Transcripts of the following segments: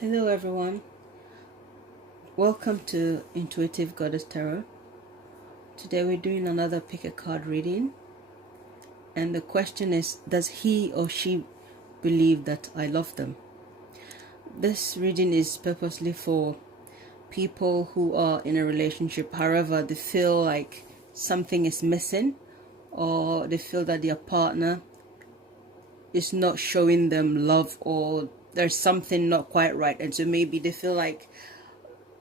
Hello everyone, welcome to Intuitive Goddess Tarot. Today we're doing another pick a card reading, and the question is, does he or she believe that I love them? This reading is purposely for people who are in a relationship, however they feel like something is missing, or they feel that their partner is not showing them love, or there's something not quite right, and so maybe they feel like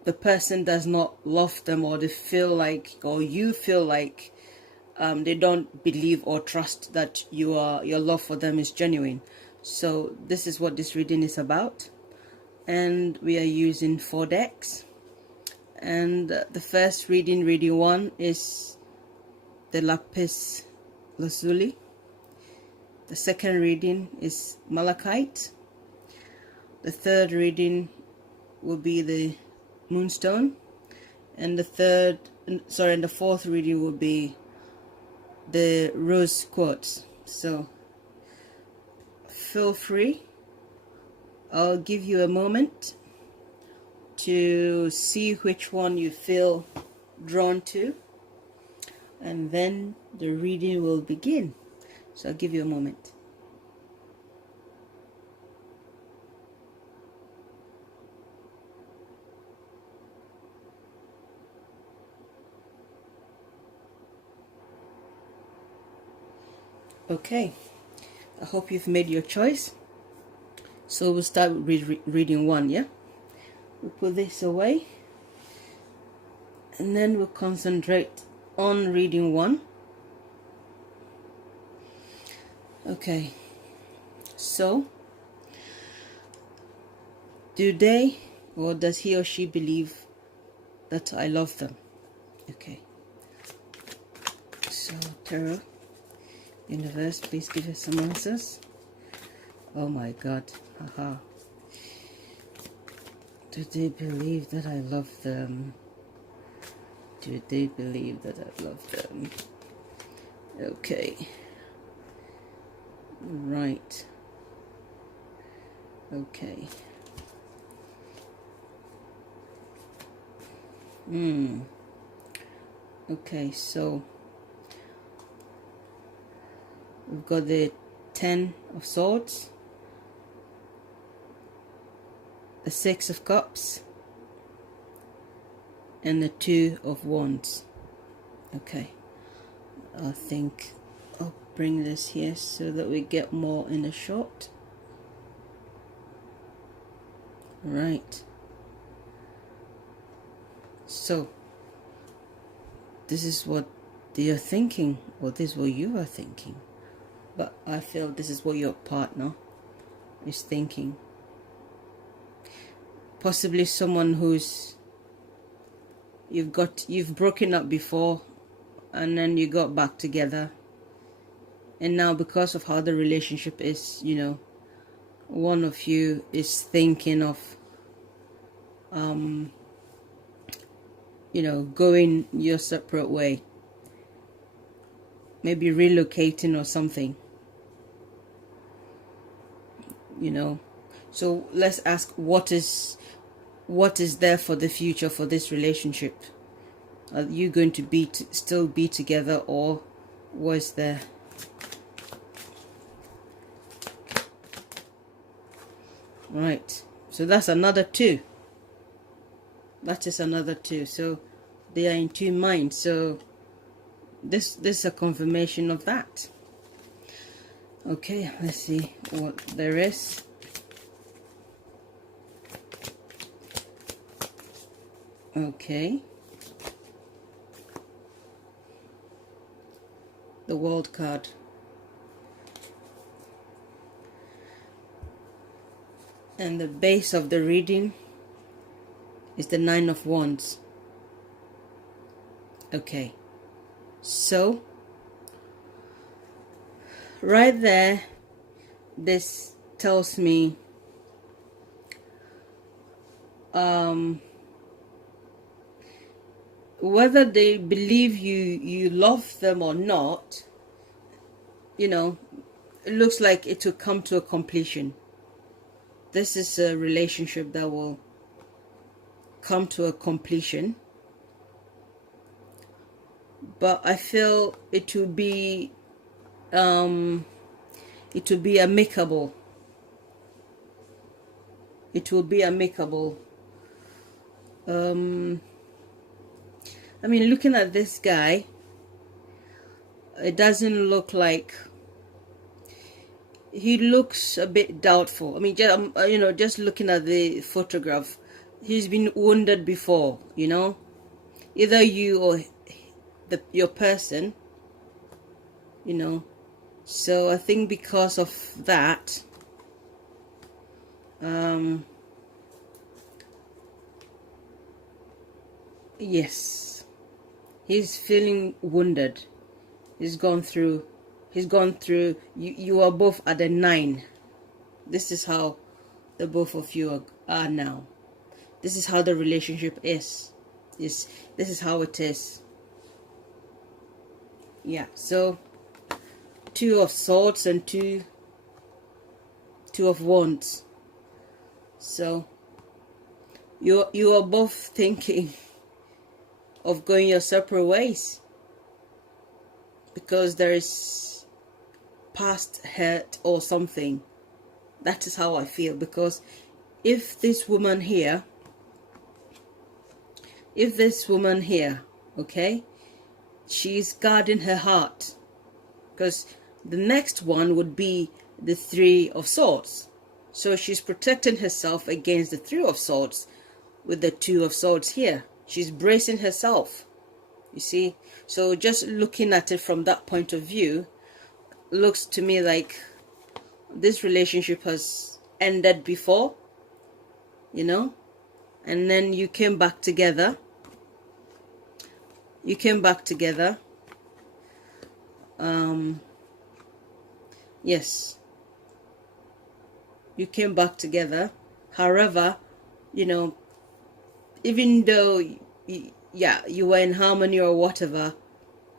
the person does not love them, or they feel like, or you feel like they don't believe or trust that your love for them is genuine. So this is what this reading is about, and we are using 4 decks. And the first reading, reading 1, is the Lapis lazuli. The second reading is Malachite. The third reading will be the Moonstone, and the fourth reading will be the Rose Quartz. So feel free. I'll give you a moment to see which one you feel drawn to, and then the reading will begin. So I'll give you a moment. Okay, I hope you've made your choice. So we'll start with reading 1, yeah? We'll put this away, and then we'll concentrate on reading 1. Okay, so do they, or does he or she believe that I love them? Okay, so Tarot, Universe, please give us some answers. Oh my God, haha. Do they believe that I love them? Do they believe that I love them? Okay. Right. Okay. Okay, so we've got the 10 of Swords, the 6 of Cups, and the 2 of Wands. Okay, I think I'll bring this here so that we get more in the shot. Right. So this is what they are thinking, or this is what you are thinking. But I feel this is what your partner is thinking. Possibly someone who's you've broken up before, and then you got back together, and now because of how the relationship is, one of you is thinking of going your separate way, maybe relocating or something. So let's ask, what is there for the future for this relationship? Are you going to still be together, or was there? Right, so that's another 2. That is another 2. So they are in 2 minds. So this is a confirmation of that. Okay, let's see what there is. Okay, the World card. And the base of the reading is the 9 of Wands. Okay, so right there, this tells me whether they believe you love them or not, it looks like it will come to a completion. this is a relationship that will come to a completion, but I feel it will be amicable. It will be amicable. I mean, looking at this guy, it doesn't look like, he looks a bit doubtful. I mean, just, you know, just looking at the photograph, he's been wounded before, you know, either you or your person, you know. So I think because of that, yes, he's feeling wounded. He's gone through, you are both at a 9. This is how the both of you are now. This is how the relationship is. This is how it is. Yeah, so 2 of Swords and 2 of Wands. So you are both thinking of going your separate ways, because there is past hurt or something. That is how I feel. Because if this woman here, okay, she's guarding her heart, because the next one would be the 3 of Swords. So she's protecting herself against the 3 of Swords with the 2 of Swords here. She's bracing herself, you see. So just looking at it from that point of view, looks to me like this relationship has ended before, you know, and then you came back together. Yes, you came back together. However, you know, even though you were in harmony or whatever,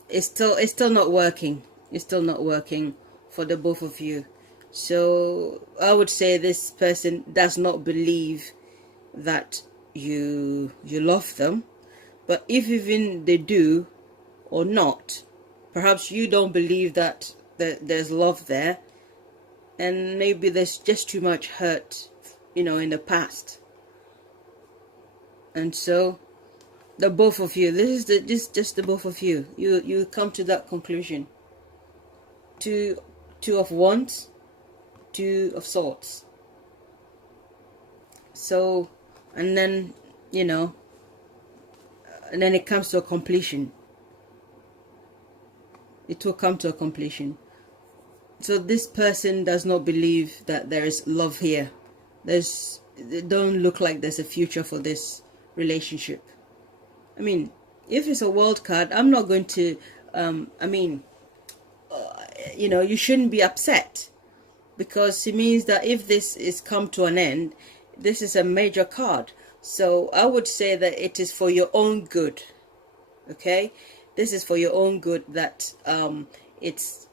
it's still not working. It's still not working for the both of you. So I would say this person does not believe that you love them. But if even they do or not, perhaps you don't believe that there's love there, and maybe there's just too much hurt, you know, in the past. And so the both of you, this is just the both of you. You come to that conclusion. 2 of Wands, 2 of Swords. So, and then, you know, and then it comes to a completion. It will come to a completion. So this person does not believe that there is love here. It don't look like there's a future for this relationship. I mean, if it's a world card, I'm not going to, you know, you shouldn't be upset, because it means that if this is come to an end, this is a major card. So I would say that it is for your own good. Okay, this is for your own good, that it's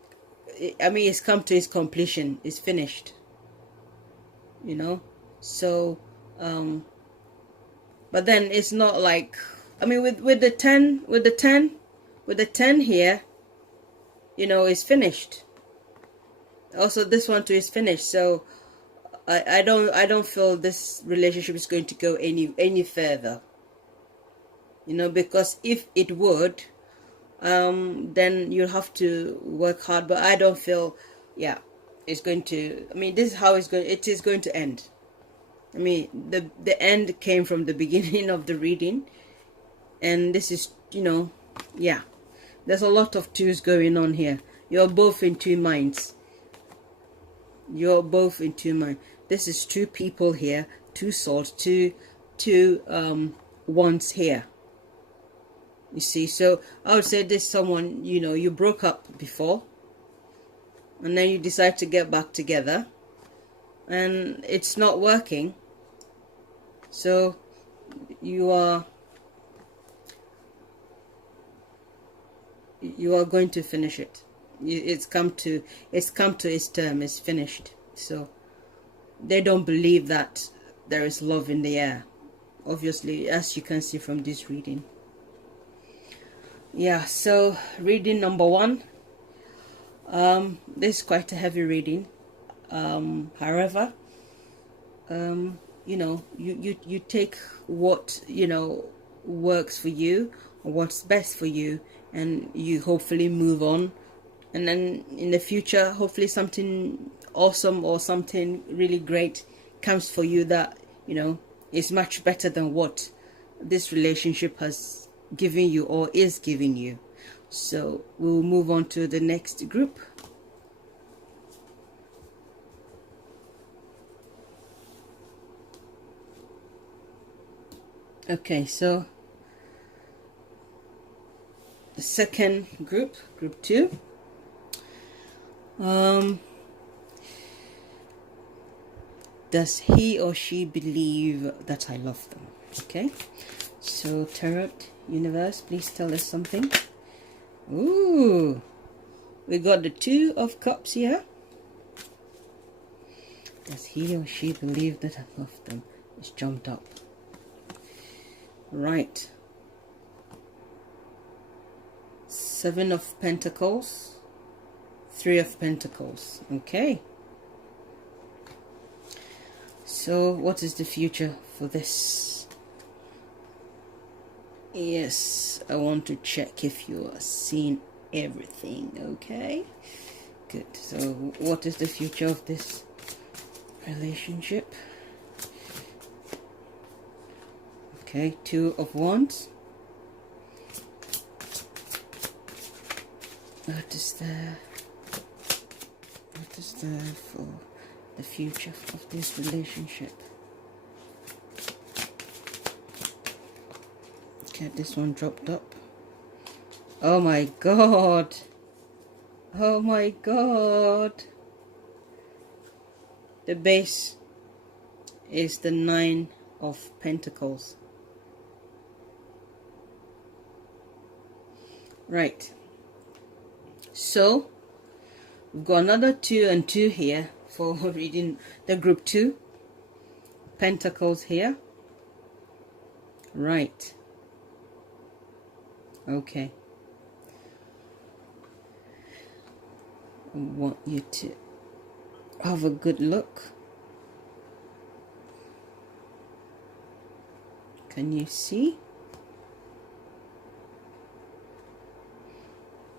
come to its completion. It's finished, you know. So but then it's not like, I mean, with the 10 here, you know, it's finished. Also this one too is finished. So I don't feel this relationship is going to go any further, you know, because if it would, then you'll have to work hard. But I don't feel, yeah, it's going to, I mean, this is how it is going to end. I mean, the end came from the beginning of the reading, and this is, you know, yeah, there's a lot of 2s going on here. You're both in 2 minds. You're both in 2 minds. This is 2 people here, 2 Swords, 2 Wands here. You see, so I would say this someone, you know, you broke up before, and then you decide to get back together, and it's not working. So you are going to finish it. It's come to its term. It's finished. So they don't believe that there is love in the air, obviously, as you can see from this reading. Yeah, so reading number 1. This is quite a heavy reading. However, you know, you take what, you know, works for you, or what's best for you, and you hopefully move on, and then in the future hopefully something awesome or something really great comes for you that, you know, is much better than what this relationship has given you or is giving you. So we'll move on to the next group. Okay, so the second group, group 2. Does he or she believe that I love them? Okay, so Tarot Universe, please tell us something. Ooh, we got the 2 of Cups here. Does he or she believe that I love them? It's jumped up. Right. 7 of Pentacles, 3 of Pentacles. Okay. So what is the future for this? Yes, I want to check if you are seeing everything. Okay, good. So what is the future of this relationship? Okay, 2 of Wands. What is there for the future of this relationship? Okay, this one dropped up. Oh my god. Oh my god. The base is the 9 of Pentacles. Right. So we've got another 2 and 2 here for reading the group 2. Pentacles here. Right. Okay. I want you to have a good look. Can you see?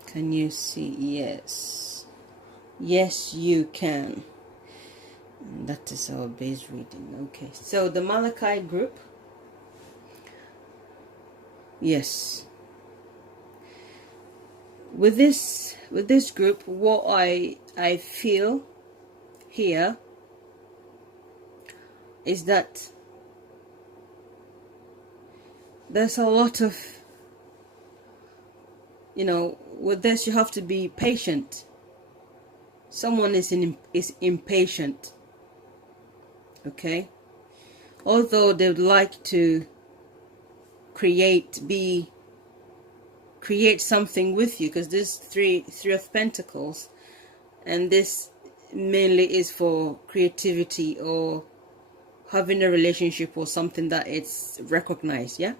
Can you see? Yes. Yes, you can. And that is our base reading. Okay. So the Malachite group. Yes. With this group, what I feel here is that there's a lot of, you know, with this you have to be patient. Someone is impatient. Okay, although they would like to create something with you, because this three of Pentacles, and this mainly is for creativity or having a relationship or something that it's recognized. Yeah,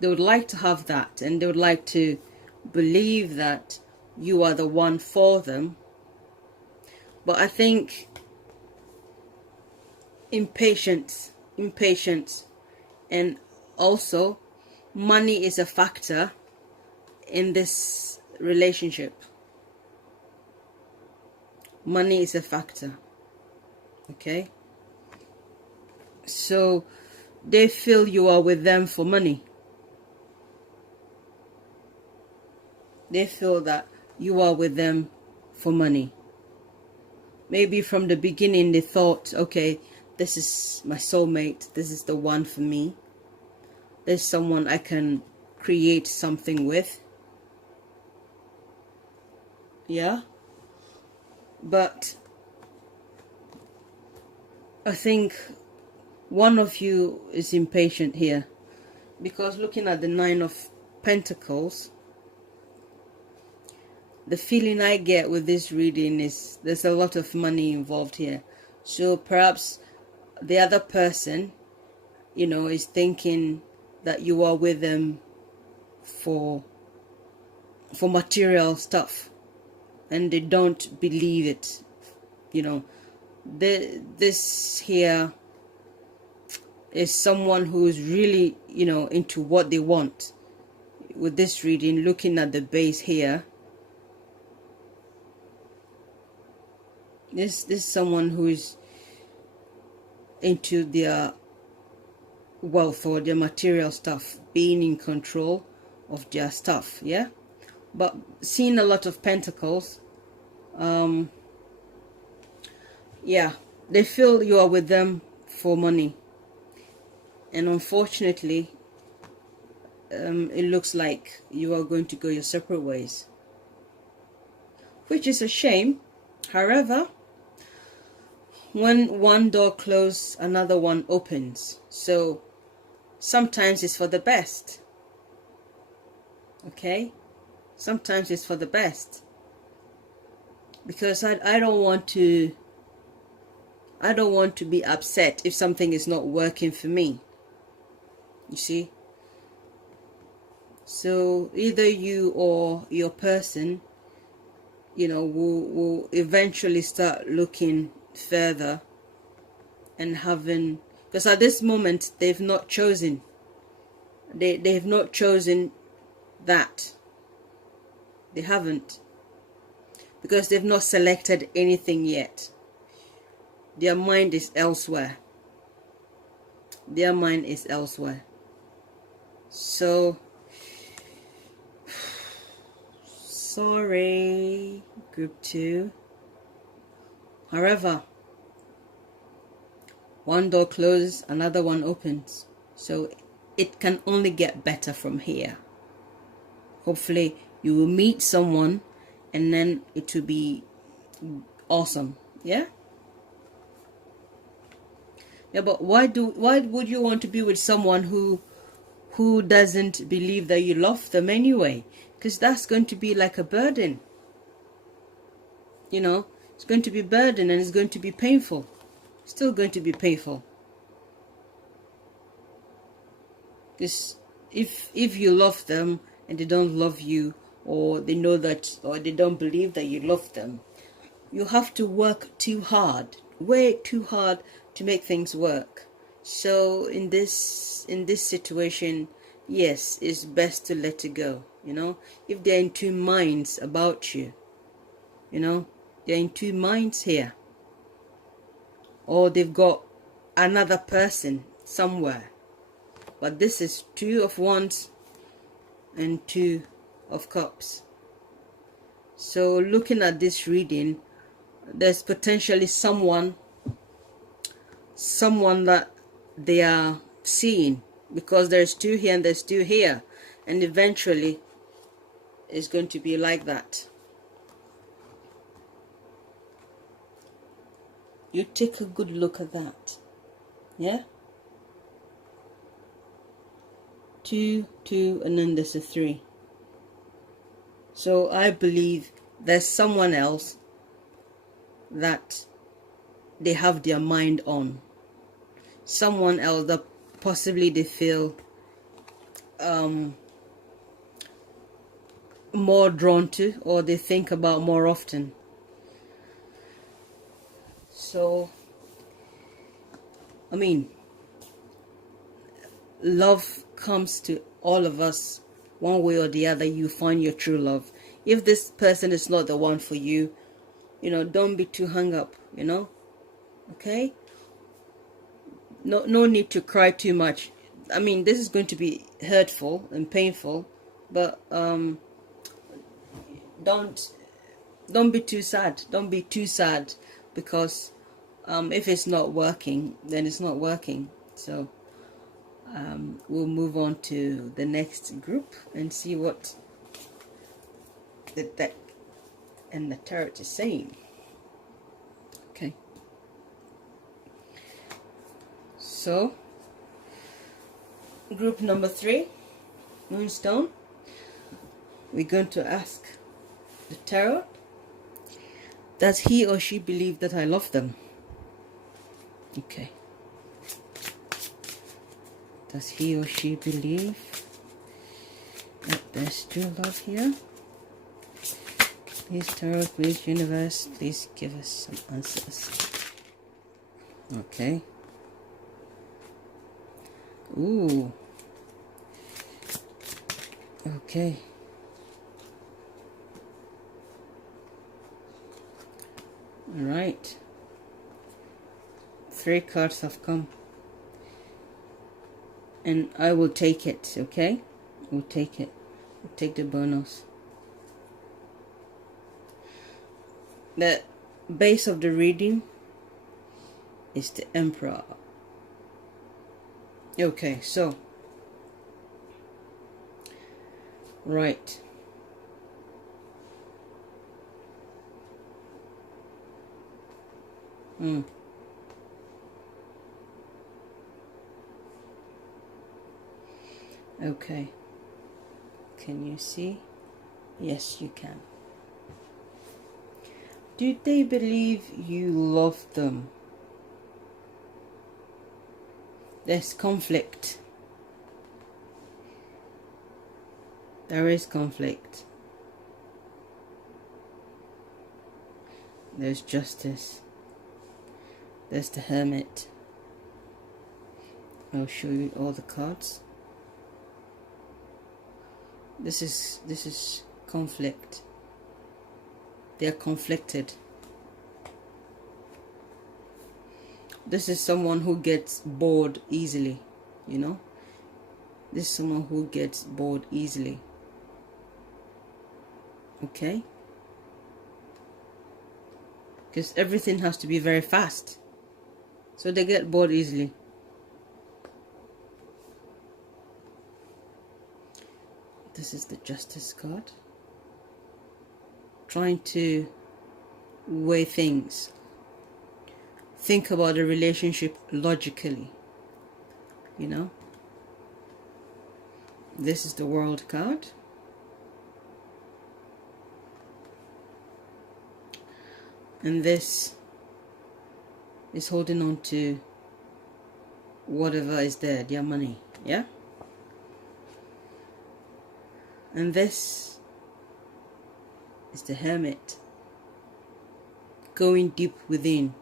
they would like to have that, and they would like to believe that you are the one for them. But I think impatience, and also money is a factor in this relationship. Money is a factor. Okay, so they feel you are with them for money. They feel that you are with them for money. Maybe from the beginning they thought, okay, this is my soulmate, this is the one for me. There's someone I can create something with. Yeah. But I think one of you is impatient here, because looking at the 9 of Pentacles, the feeling I get with this reading is there's a lot of money involved here. So perhaps the other person, you know, is thinking that you are with them for material stuff, and they don't believe it. You know, this here is someone who is really, you know, into what they want. With this reading, looking at the base here, this is someone who is into their wealth or their material stuff, being in control of their stuff. Yeah, but seeing a lot of pentacles, yeah, they feel you are with them for money, and unfortunately it looks like you are going to go your separate ways, which is a shame. However, when one door closes, another one opens. So sometimes it's for the best. Okay, sometimes it's for the best, because I don't want to be upset if something is not working for me, you see. So either you or your person, you know, will eventually start looking further and having, because at this moment they've not chosen, they've not chosen that. They haven't, because they've not selected anything yet. Their mind is elsewhere. Their mind is elsewhere. So sorry, group 2. However, one door closes, another one opens. So it can only get better from here. Hopefully you will meet someone and then it will be awesome. Yeah? Yeah, but why would you want to be with someone who doesn't believe that you love them anyway? Because that's going to be like a burden. You know, it's going to be burden, and it's going to be painful. Still going to be painful. Because if you love them and they don't love you, or they know that, or they don't believe that you love them, you have to work too hard, way too hard, to make things work. So in this situation, yes, it's best to let it go. You know, if they're in two minds about you, you know, they're in two minds here, or they've got another person somewhere. But this is 2 of Wands and 2 of Cups. So looking at this reading, there's potentially someone that they are seeing, because there's 2 here and there's 2 here, and eventually it's going to be like that. You take a good look at that. Yeah, 2, 2, and then there's a 3. So I believe there's someone else that they have their mind on. Someone else that possibly they feel more drawn to, or they think about more often. So, I mean, love comes to all of us one way or the other. You find your true love. If this person is not the one for you, you know, don't be too hung up, you know. Okay? No need to cry too much. I mean, this is going to be hurtful and painful, but don't be too sad. Don't be too sad, because if it's not working, then it's not working. So we'll move on to the next group and see what the deck and the tarot is saying. Okay. So, group number 3, Moonstone. We're going to ask the tarot, does he or she believe that I love them? Okay. Does he or she believe that there's true love here? Please tarot, please universe, please give us some answers. Okay. Ooh. Okay. All right. 3 cards have come. And I will take it, okay? We'll take it. We'll take the bonus. The base of the reading is the Emperor. Okay, so. Right. Okay. Can you see? Yes, you can. Do they believe you love them? There's conflict. There is conflict. There's justice. There's the Hermit. I'll show you all the cards. This is conflict. They're conflicted. This is someone who gets bored easily, you know? This is someone who gets bored easily. Okay? Because everything has to be very fast. So they get bored easily. This is the Justice card. Trying to weigh things. Think about the relationship logically. You know? This is the World card. And this is holding on to whatever is there, their money. Yeah? And this is the Hermit. Going deep within.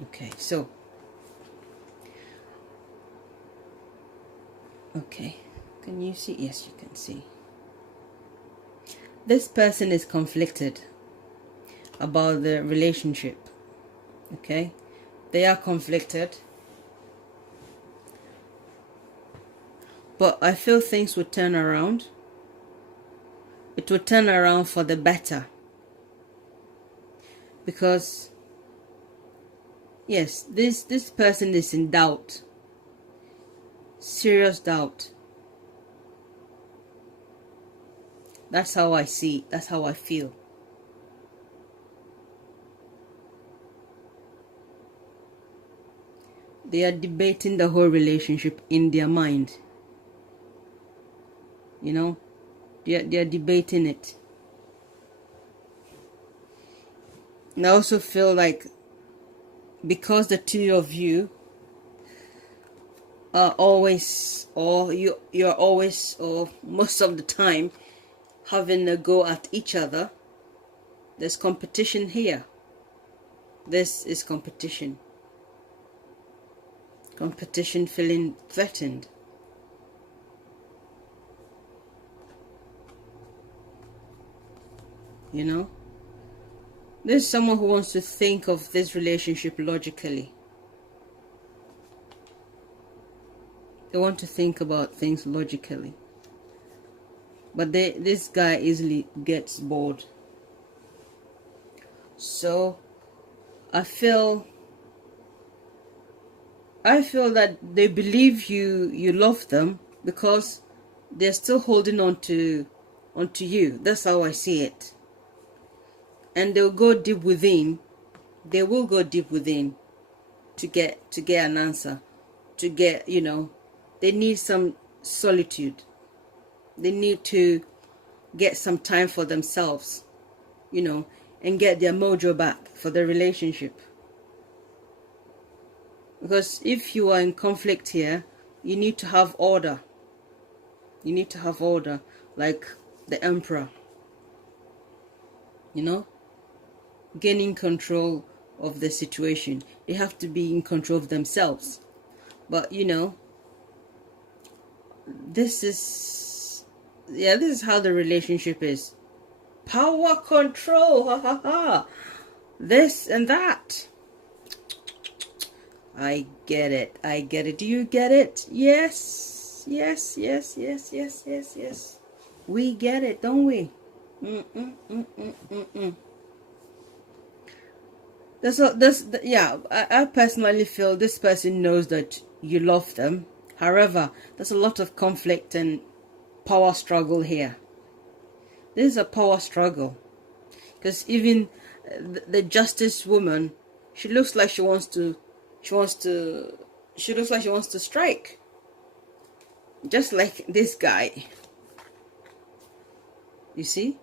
Okay, so. Okay, can you see? Yes, you can see. This person is conflicted about the relationship. Okay, they are conflicted. But I feel things will turn around. It will turn around for the better. Because, yes, this person is in doubt. Serious doubt. That's how I see it. That's how I feel. They are debating the whole relationship in their mind. You know, they are debating it. And I also feel like because the two of you are always, or you're always, or most of the time, having a go at each other, there's competition here. This is competition. Competition feeling threatened. You know? There's someone who wants to think of this relationship logically. They want to think about things logically. But this guy easily gets bored. So I feel that they believe you love them because they're still holding onto you. That's how I see it. And they'll go deep within. They will go deep within to get an answer. To get, you know, they need some solitude. They need to get some time for themselves, you know, and get their mojo back for the relationship. Because if you are in conflict here, you need to have order. You need to have order, like the emperor. You know, gaining control of the situation. They have to be in control of themselves. But you know, this is how the relationship is. Power control, ha ha ha. This and that. I get it. I get it. Do you get it? Yes. Yes, yes, yes, yes, yes, yes. We get it, don't we? I personally feel this person knows that you love them. However, there's a lot of conflict and power struggle here. This is a power struggle. Because even the justice woman, she looks like she wants to strike. Just like this guy. You see?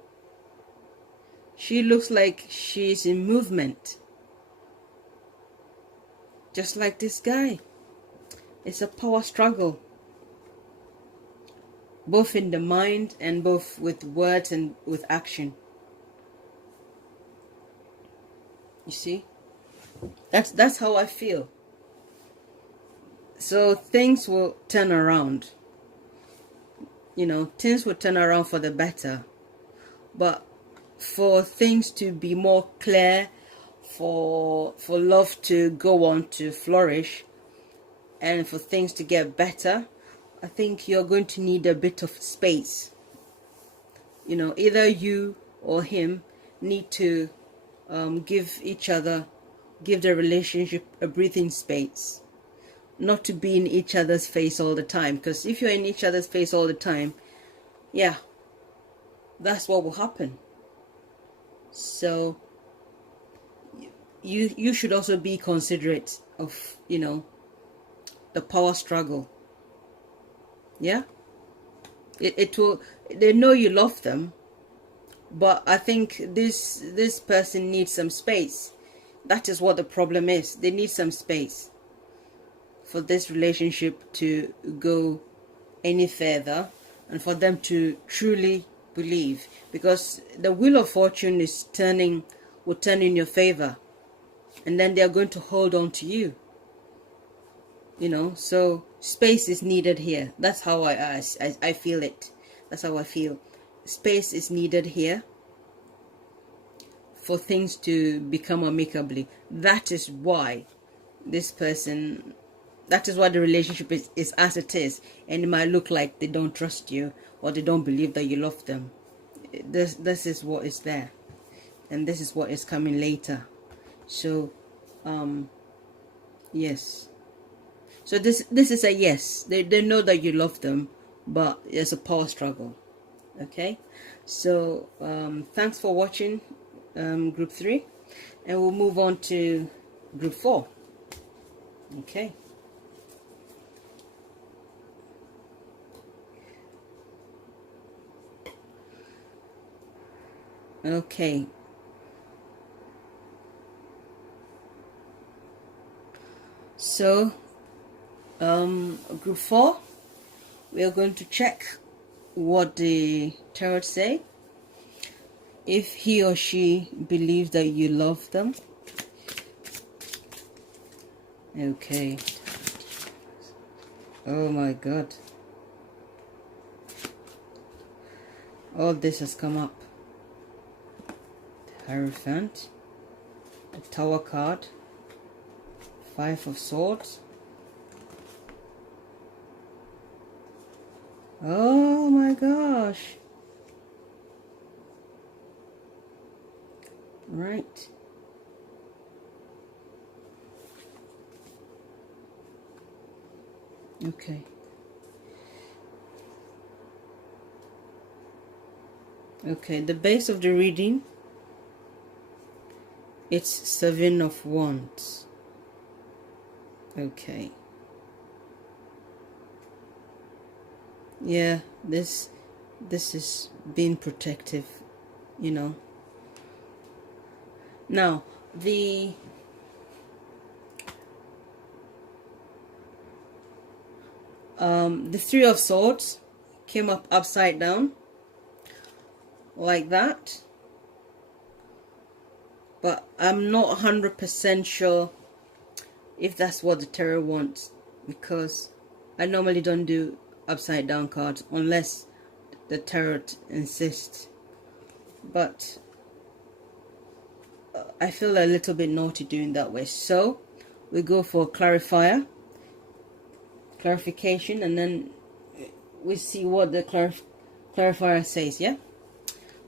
She looks like she's in movement. Just like this guy. It's a power struggle. Both in the mind and both with words and with action. You see? That's how I feel. So things will turn around. You know, things will turn around for the better. But for things to be more clear, for love to go on to flourish, and for things to get better, I think you're going to need a bit of space. You know, either you or him need to give the relationship a breathing space. Not to be in each other's face all the time. Because if you're in each other's face all the time, yeah, that's what will happen. So you should also be considerate of, you know, the power struggle. Yeah, it will. They know you love them, but I think this person needs some space. That is what the problem is. They need some space for this relationship to go any further, and for them to truly believe, because the wheel of fortune will turn in your favor, and then they are going to hold on to you. You know, so space is needed here. That's how I feel it. That's how I feel. Space is needed here for things to become amicably. That is why the relationship is as it is, and it might look like they don't trust you or they don't believe that you love them. This is what is there, and this is what is coming later. So yes, so this is a yes. They know that you love them, but there's a power struggle. Okay, so thanks for watching group 3, and we'll move on to group 4. Okay. Okay. So group 4, we are going to check what the tarot say. If he or she believes that you love them. Okay. Oh my God. All this has come up. The Hierophant, the Tower card, 5 of Swords. Oh my gosh. Right. Okay. Okay, the base of the reading, it's 7 of Wands. Okay. Yeah, this is being protective, you know. Now the Three of Swords came up upside down like that, but I'm not 100% sure if that's what the tarot wants, because I normally don't do upside down cards unless the tarot insists. But I feel a little bit naughty doing that way, so we go for clarification, and then we see what the clarifier says. Yeah,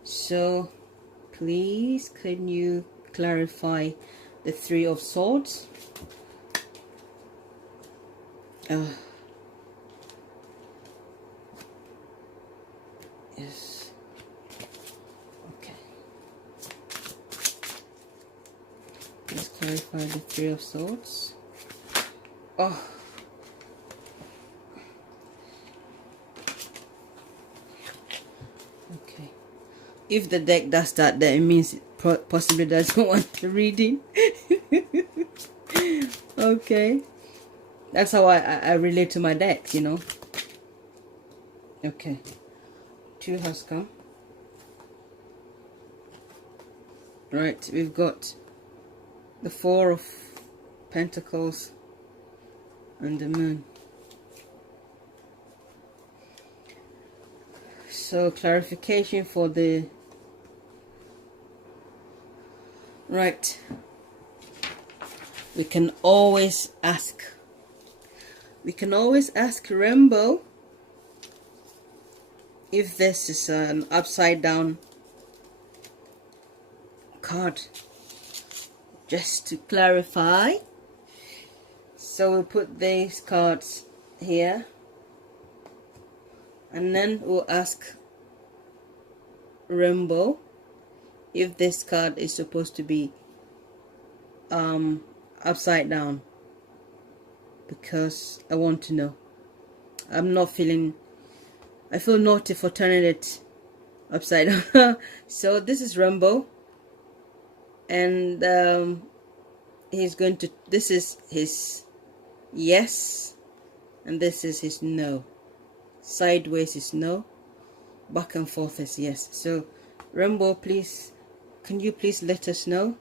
so please can you clarify the Three of Swords? Yes. Okay. Let's clarify the Three of Swords. Oh. Okay. If the deck does that, then it means it possibly doesn't want the reading. Okay. That's how I relate to my decks, you know. Okay. Two has come. Right, we've got the Four of Pentacles and the Moon. So clarification for the right. We can always ask Rainbow if this is an upside down card, just to clarify. So we'll put these cards here, and then we'll ask Rainbow if this card is supposed to be upside down, because I want to know. I'm not feeling, I feel naughty for turning it upside down. So this is Rainbow, and he's going to, this is his yes, and this is his no. Sideways is no, back and forth is yes. So Rainbow, please, can you please let us know,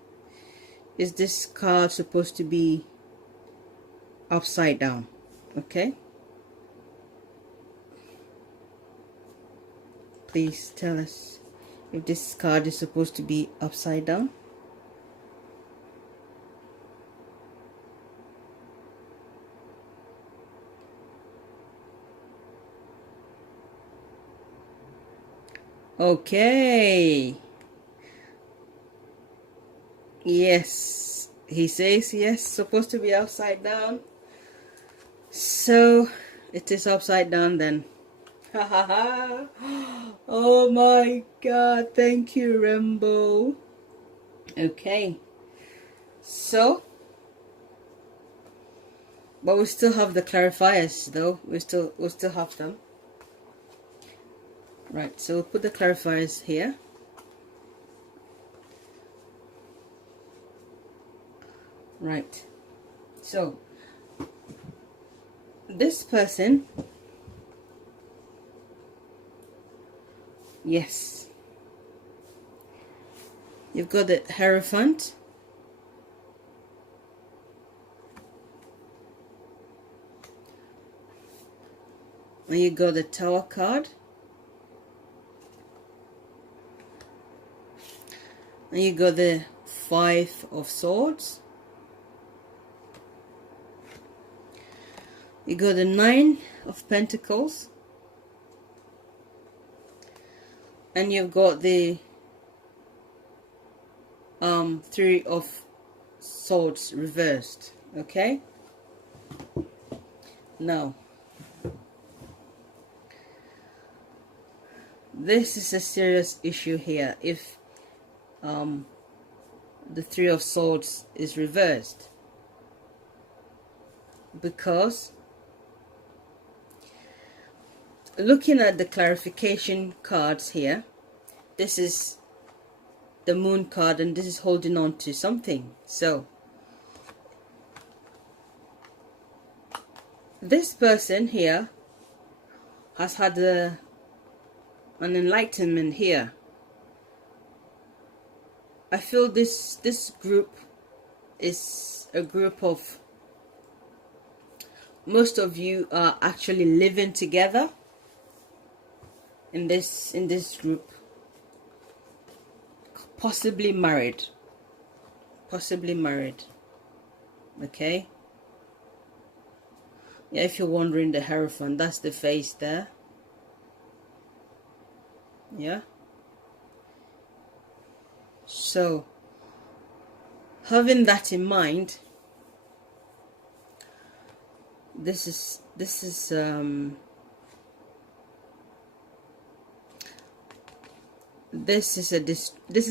is this card supposed to be upside down? Okay, please tell us if this card is supposed to be upside down. Okay, yes, he says yes, supposed to be upside down. So it is upside down then. Oh my god, thank you, Rainbow. Okay, so but we still have the clarifiers though. We still have them. Right, so we'll put the clarifiers here. Right, so this person, yes, you've got the Hierophant, and you got the Tower card, and you got the Five of Swords, you got the Nine of Pentacles, and you've got the Three of Swords reversed. Okay, now this is a serious issue here if the Three of Swords is reversed, because looking at the clarification cards here, this is the Moon card, and this is holding on to something. So this person here has had an enlightenment here. I feel this group is a group of, most of you are actually living together in this group, possibly married, okay. Yeah, if you're wondering, the Hierophant, that's the face there. Yeah. So having that in mind, this is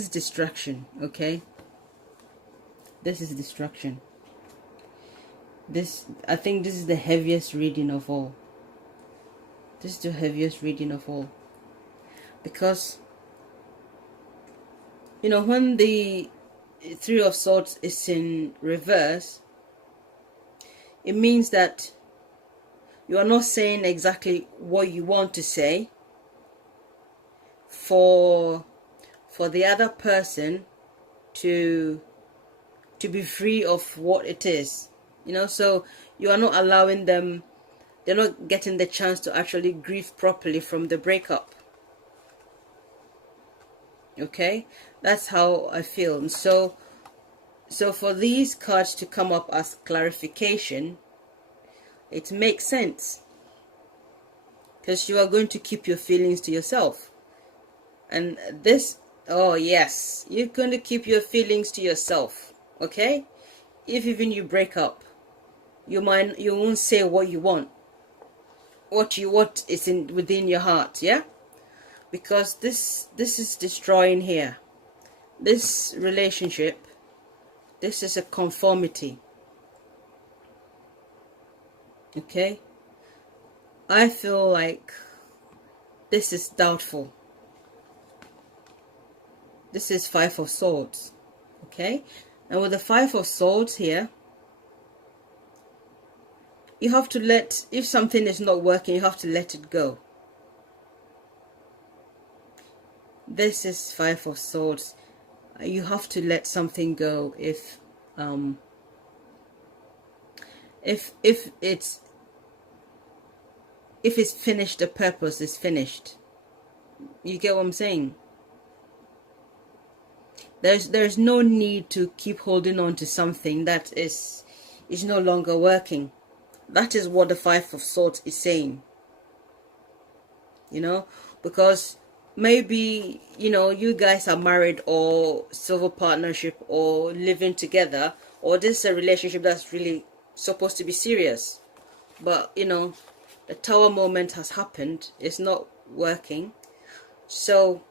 distraction, okay. This is distraction. I think this is the heaviest reading of all. This is the heaviest reading of all, because you know, when the Three of Swords is in reverse, it means that you are not saying exactly what you want to say for the other person to be free of what it is, you know. So you are not allowing them, they're not getting the chance to actually grieve properly from the breakup. Okay, that's how I feel. So for these cards to come up as clarification, it makes sense, because you are going to keep your feelings to yourself. And this, oh yes, you're going to keep your feelings to yourself, okay. If even you break up, you won't say what you want, what is within your heart, yeah. Because this is destroying here. This relationship, this is a conformity. Okay? I feel like this is doubtful. This is Five of Swords. Okay? And with the Five of Swords here, you have to let, if something is not working, you have to let it go. This is Five of Swords. You have to let something go if it's finished, the purpose is finished. You get what I'm saying? There's no need to keep holding on to something that is no longer working. That is what the Five of Swords is saying. You know, because maybe, you know, you guys are married or civil partnership or living together, or this is a relationship that's really supposed to be serious, but you know, the Tower moment has happened, it's not working. So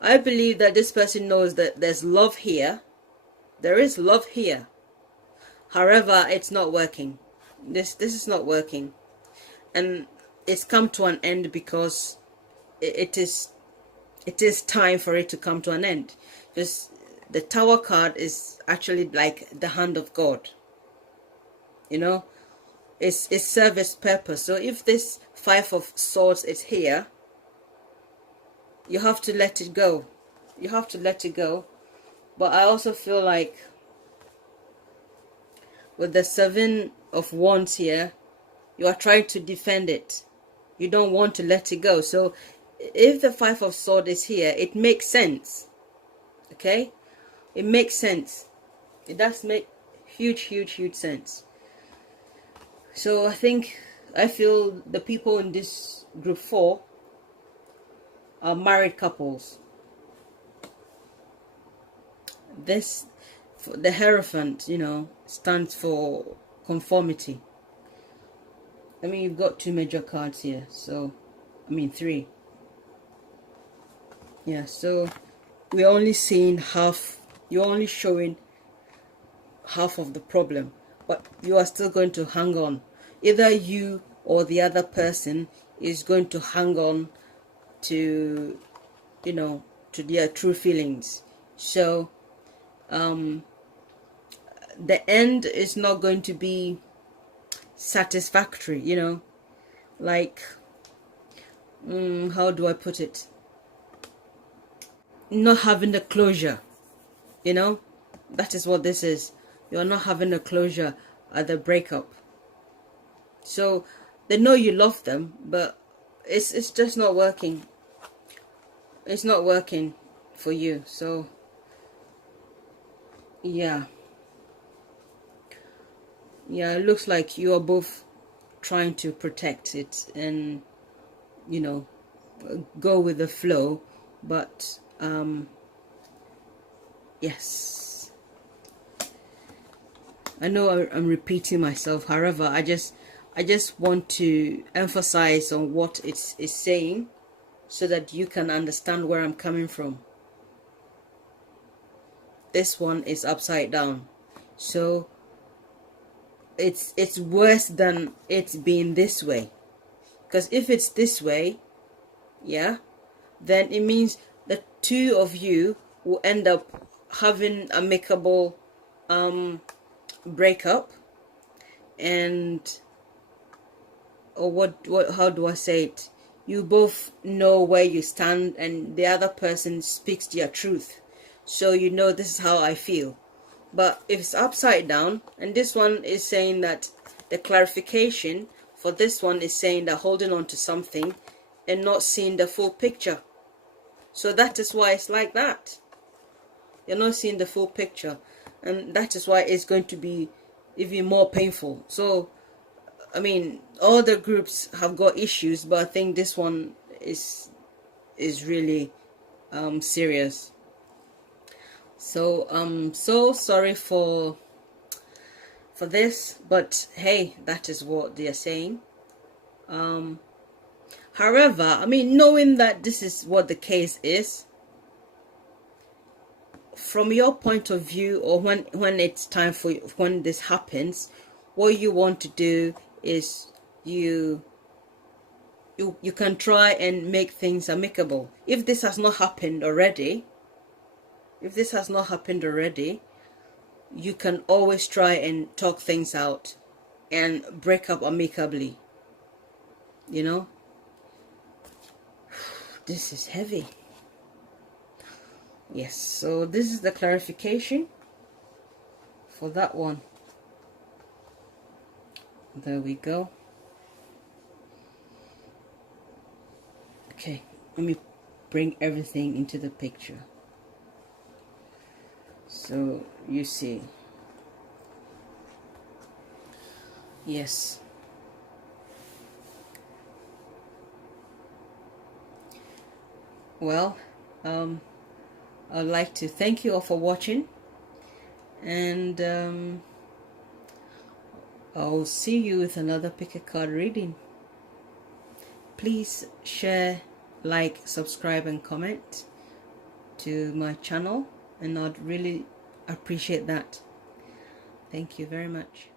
I believe that this person knows that there's love here, there is love here, however it's not working. This is not working, and it's come to an end because it is time for it to come to an end, because the Tower card is actually like the hand of God, you know. It's service purpose. So if this Five of Swords is here, you have to let it go. You have to let it go. But I also feel like with the Seven of Wands here, you are trying to defend it. You don't want to let it go. So if the Five of Swords is here, it makes sense. Okay? It makes sense. It does make huge sense. So I feel the people in this group 4 are married couples. The Hierophant, you know, stands for conformity. I mean, you've got 2 major cards here, so I mean 3. Yeah, so we're only seeing half. You're only showing half of the problem, but you are still going to hang on. Either you or the other person is going to hang on to, you know, to their true feelings. So the end is not going to be satisfactory, you know, like how do I put it, not having the closure, you know. That is what this is. You're not having a closure at the breakup. So they know you love them, but it's just not working. It's not working for you. So yeah, it looks like you are both trying to protect it and, you know, go with the flow, but yes, I know I'm repeating myself. However, I just want to emphasize on what it's saying, so that you can understand where I'm coming from. This one is upside down, so it's worse than it being this way. Because if it's this way, yeah, then it means the two of you will end up having amicable breakup, and or what how do I say it, you both know where you stand and the other person speaks their truth, so you know, this is how I feel. But if it's upside down, and this one is saying that the clarification for this one is saying that holding on to something and not seeing the full picture. So that is why it's like that. You're not seeing the full picture, and that is why it's going to be even more painful. So I mean, all the groups have got issues, but I think this one is really serious. So so sorry for this, but hey, that is what they are saying. However, I mean, knowing that this is what the case is, from your point of view, or when it's time for you, when this happens, what you want to do is you can try and make things amicable. If this has not happened already, you can always try and talk things out and break up amicably, you know. This is heavy. Yes, so this is the clarification for that one. There we go. Okay, let me bring everything into the picture so you see. Yes. Well, I'd like to thank you all for watching, and I'll see you with another pick a card reading. Please share, like, subscribe and comment to my channel, and I'd really appreciate that. Thank you very much.